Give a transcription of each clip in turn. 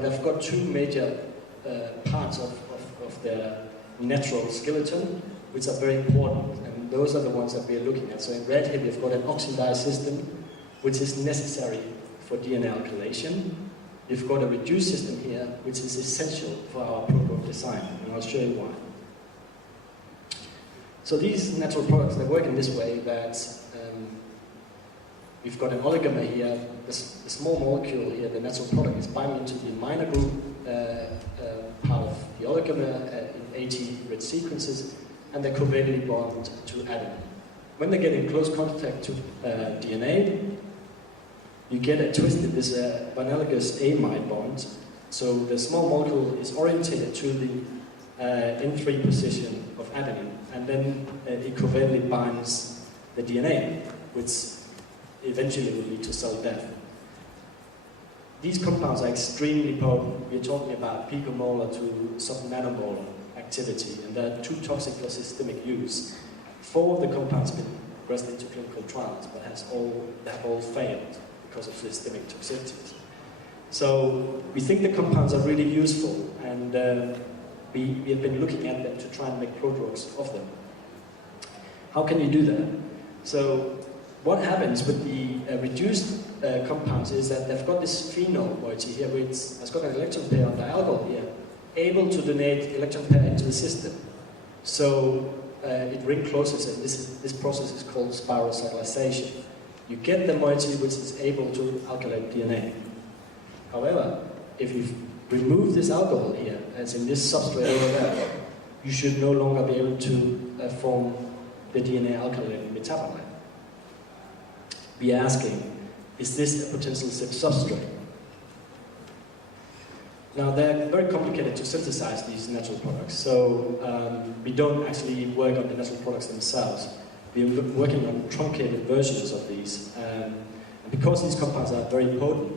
They've got two major parts of their natural skeleton, which are very important, and those are the ones that we're looking at. So in red here we've got an oxidized system, which is necessary for DNA alkylation. We've got a reduced system here, which is essential for our prodrug design, and I'll show you why. So these natural products, they work in this way that we've got an oligomer here, the small molecule here, the natural product is binding to the minor group part of the oligomer in 80 red sequences, and they covalently bond to adenine. When they get in close contact to DNA, you get a twist in this analogous amide bond. So the small molecule is orientated to the N3 position of adenine, and then it covalently binds the DNA, which eventually will lead to cell death. These compounds are extremely potent. We're talking about picomolar to sub-nanomolar activity, and they're too toxic for systemic use. 4 of the compounds have been progressed into clinical trials, but they have all failed because of systemic toxicities. So we think the compounds are really useful, and we have been looking at them to try and make prodrugs of them. How can you do that? So what happens with the reduced compounds is that they've got this phenol moiety here, which has got an electron pair on the alcohol here, able to donate electron pair into the system. So it ring closes, and this process is called spiral cyclization. You get the moiety which is able to alkylate DNA. However, if you remove this alcohol here, as in this substrate over there, you should no longer be able to form the DNA alkylating metabolite. We are asking, is this a potential substrate? Now, they're very complicated to synthesize, these natural products, so we don't actually work on the natural products themselves. We're working on truncated versions of these, and because these compounds are very potent,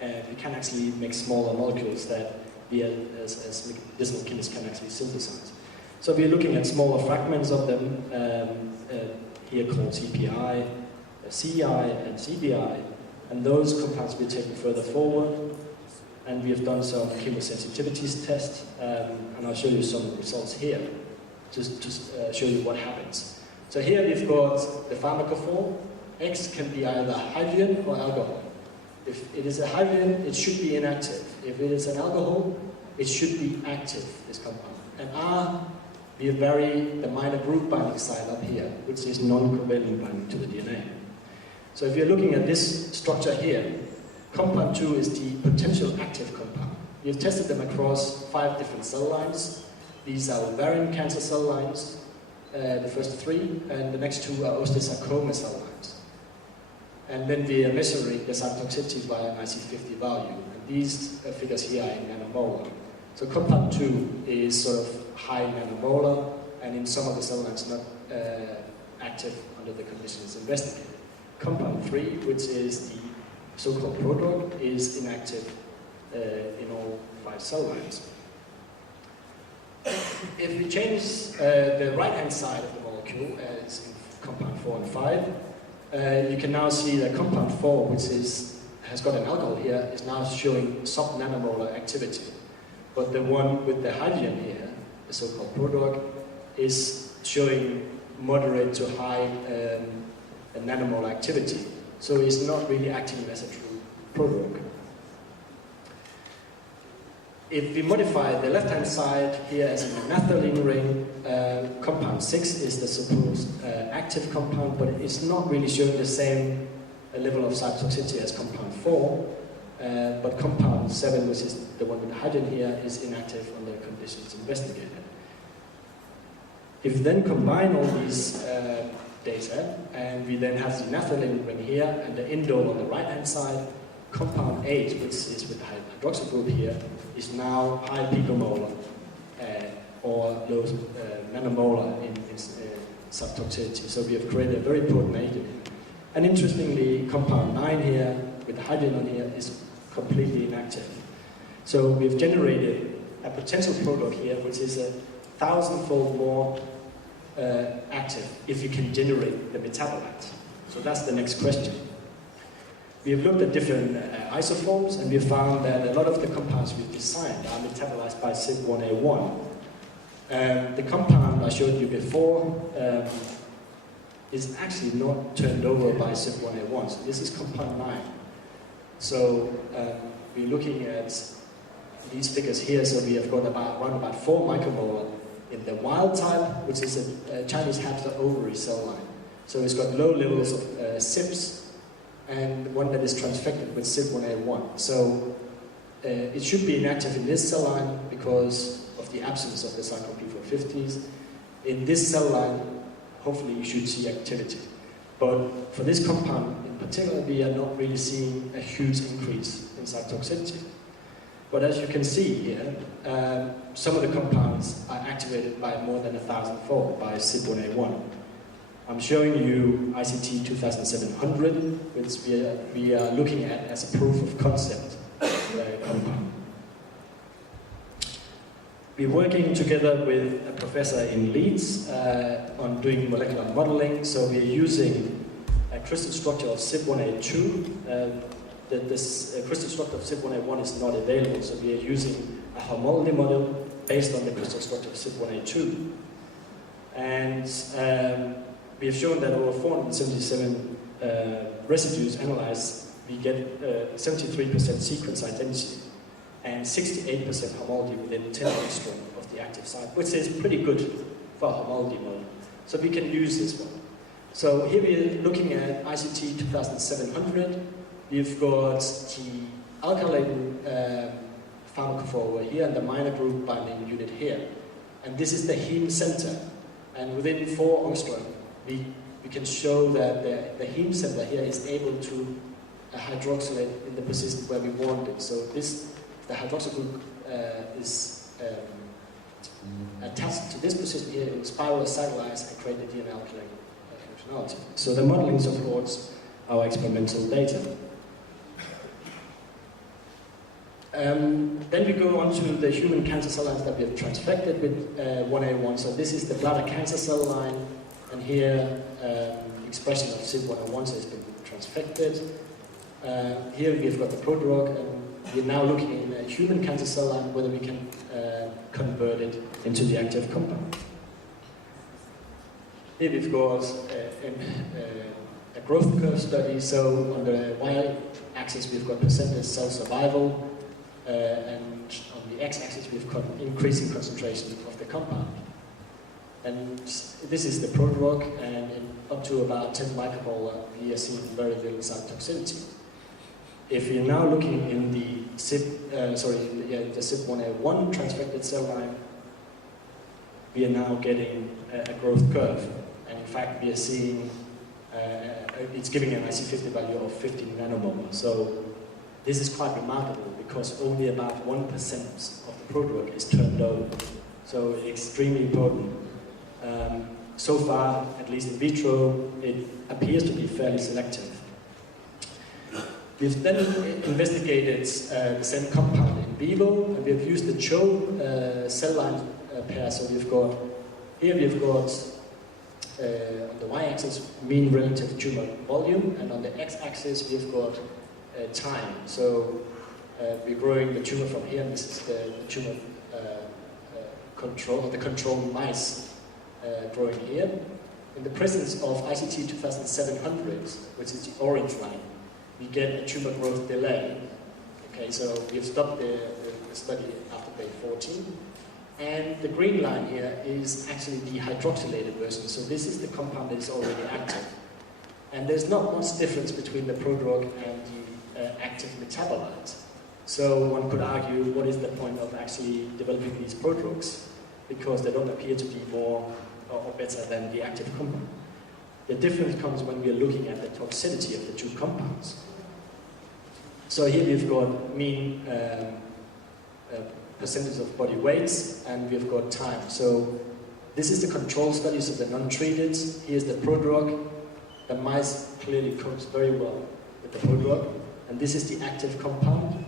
we can actually make smaller molecules that we as medicinal chemists can actually synthesize. So we're looking at smaller fragments of them, here called CPI, CI and CBI, and those compounds we're taking further forward, and we have done some chemosensitivities tests, and I'll show you some results here, just to show you what happens. So here we've got the pharmacophore. X can be either hydrogen or alcohol. If it is a hydrogen, it should be inactive. If it is an alcohol, it should be active, this compound. And R, we vary the minor group binding site up here, which is non-covalent binding to the DNA. So if you're looking at this structure here, compound 2 is the potential active compound. We've tested them across 5 different cell lines. These are ovarian cancer cell lines, the first 3, and the next 2 are osteosarcoma cell lines. And then we are measuring the cytotoxicity via an IC50 value. And these figures here are in nanomolar. So compound 2 is sort of high nanomolar, and in some of the cell lines not active under the conditions investigated. Compound 3, which is the so-called prodrug, is inactive in all 5 cell lines. If we change the right-hand side of the molecule, as in compound 4 and 5, you can now see that compound 4, which has got an alcohol here, is now showing sub-nanomolar activity. But the one with the hydrogen here, the so-called prodrug, is showing moderate to high nanomolar activity. So it's not really acting as a true prodrug. If we modify the left-hand side here as a naphthalene ring, compound 6 is the supposed active compound, but it's not really showing the same level of cytotoxicity as compound 4. But compound 7, which is the one with the hydrogen here, is inactive under the conditions investigated. If we then combine all these data, and we then have the naphthalene ring here and the indole on the right-hand side, compound 8, which is with the hydroxyl group here, is now high picomolar or low nanomolar in subtoxicity. So we have created a very potent agent. And interestingly, compound 9 here, with the hydrogen on here, is completely inactive. So we've generated a potential prodrug here, which is 1,000-fold more active if you can generate the metabolite. So that's the next question. We have looked at different isoforms, and we found that a lot of the compounds we've designed are metabolized by CYP1A1. The compound I showed you before is actually not turned over by CYP1A1, so this is compound 9. So we're looking at these figures here, so we have got around about 4 micromolar in the wild type, which is a Chinese hamster ovary cell line. So it's got low levels of CYPs, and one that is transfected with CYP1A1. So it should be inactive in this cell line because of the absence of the cyclone P450s. In this cell line, hopefully you should see activity. But for this compound in particular, we are not really seeing a huge increase in cytotoxicity. But as you can see here, some of the compounds are activated by more than 1,000-fold by CYP1A1. I'm showing you ICT 2700, which we are looking at as a proof of concept compound. We're working together with a professor in Leeds on doing molecular modeling. So we're using a crystal structure of CYP1A2. This crystal structure of CYP1A1 is not available, so we are using a homology model based on the crystal structure of CYP1A2. And we have shown that over 477 residues analyzed, we get 73% sequence identity and 68% homology within 10 angstrom of the active site, which is pretty good for a homology model. So we can use this one. So here we're looking at ICT 2700. We've got the alkylating pharmacophore over here and the minor group binding unit here. And this is the heme center. And within 4 angstrom, we can show that the heme center here is able to hydroxylate in the position where we want it. So the hydroxyl group is attached to this position here in spiral acyclize and create the DNA alkylating functionality. So the modeling supports our experimental data. Then we go on to the human cancer cell lines that we have transfected with 1A1. So this is the bladder cancer cell line, and here expression of CYP1A1 has been transfected. Here we've got the prodrug, and we're now looking in a human cancer cell line whether we can convert it into the active compound. Here we've got a growth curve study. So on the y-axis we've got percentage cell survival, and on the x-axis we've got increasing concentration of the compound. And this is the prodrug, and up to about 10 micromolar we are seeing very little cytotoxicity. If you're now looking in the CYP1A1 transfected cell line, we are now getting a growth curve. And in fact, we are seeing, it's giving an IC50 value of 15 nanomolar. So this is quite remarkable because only about 1% of the prodrug is turned over. So it's extremely important. So far, at least in vitro, it appears to be fairly selective. We've then investigated the same compound in vivo, and we've used the CHO cell line pair. So we've got on the y-axis mean relative tumor volume, and on the x-axis we've got time. So we're growing the tumor from here, and this is the tumor control, or the control mice growing here. In the presence of ICT 2700, which is the orange line, we get a tumor growth delay. Okay, so we've stopped the study after day 14. And the green line here is actually the hydroxylated version. So this is the compound that is already active. And there's not much difference between the prodrug and the active metabolite. So one could argue, what is the point of actually developing these prodrugs? Because they don't appear to be more or better than the active compound. The difference comes when we are looking at the toxicity of the two compounds. So here we've got mean percentage of body weights, and we've got time. So this is the control studies of the non-treated. Here's the prodrug. The mice clearly copes very well with the prodrug. And this is the active compound.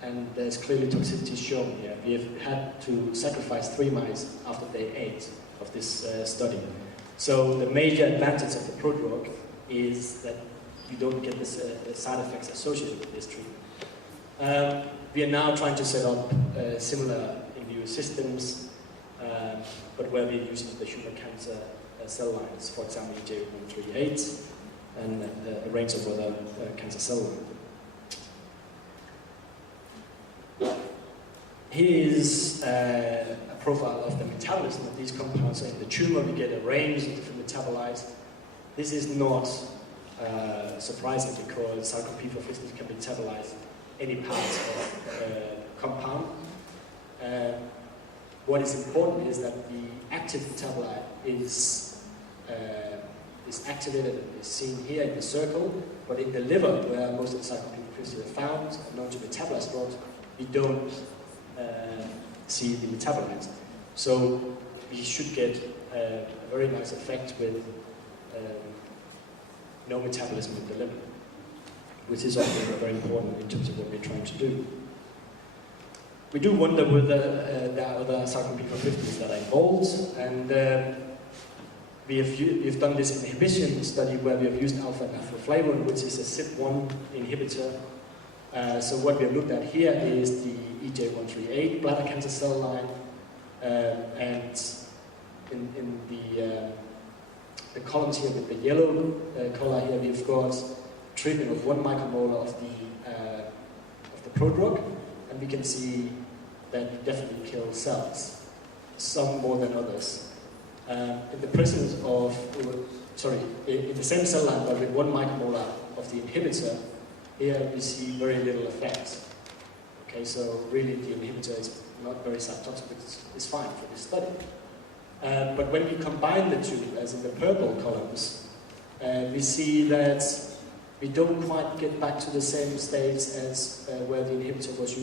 And there's clearly toxicity shown here. We have had to sacrifice 3 mice after day 8 of this study. So the major advantage of the prodrug is that you don't get this, side effects associated with this treatment. We are now trying to set up similar in vivo systems, but where we're using the human cancer cell lines, for example, EJ138, and a range of other cancer cell lines. Here is a profile of the metabolism of these compounds. So in the tumor, we get a range of different metabolites. This is not surprising because P450 can metabolize any part of compound. What is important is that the active metabolite is activated and is seen here in the circle, but in the liver, where most of the P450 are found, known to metabolize drugs, we don't see the metabolites. So we should get a very nice effect with no metabolism in the liver, which is also very important in terms of what we're trying to do. We do wonder whether there are other P450s that are involved, and we've done this inhibition study where we have used alpha-nafroflavin, which is a CYP1 inhibitor. So what we have looked at here is the EJ138 bladder cancer cell line, and in the columns here with the yellow color here, we've got treatment of 1 micromolar of the prodrug, and we can see that it definitely kills cells, some more than others. In the presence of, in the same cell line, but with 1 micromolar of the inhibitor, here we see very little effect. Okay, so really the inhibitor is not very cytotoxic, it's fine for this study. But when we combine the two, as in the purple columns, we see that we don't quite get back to the same states as where the inhibitor was used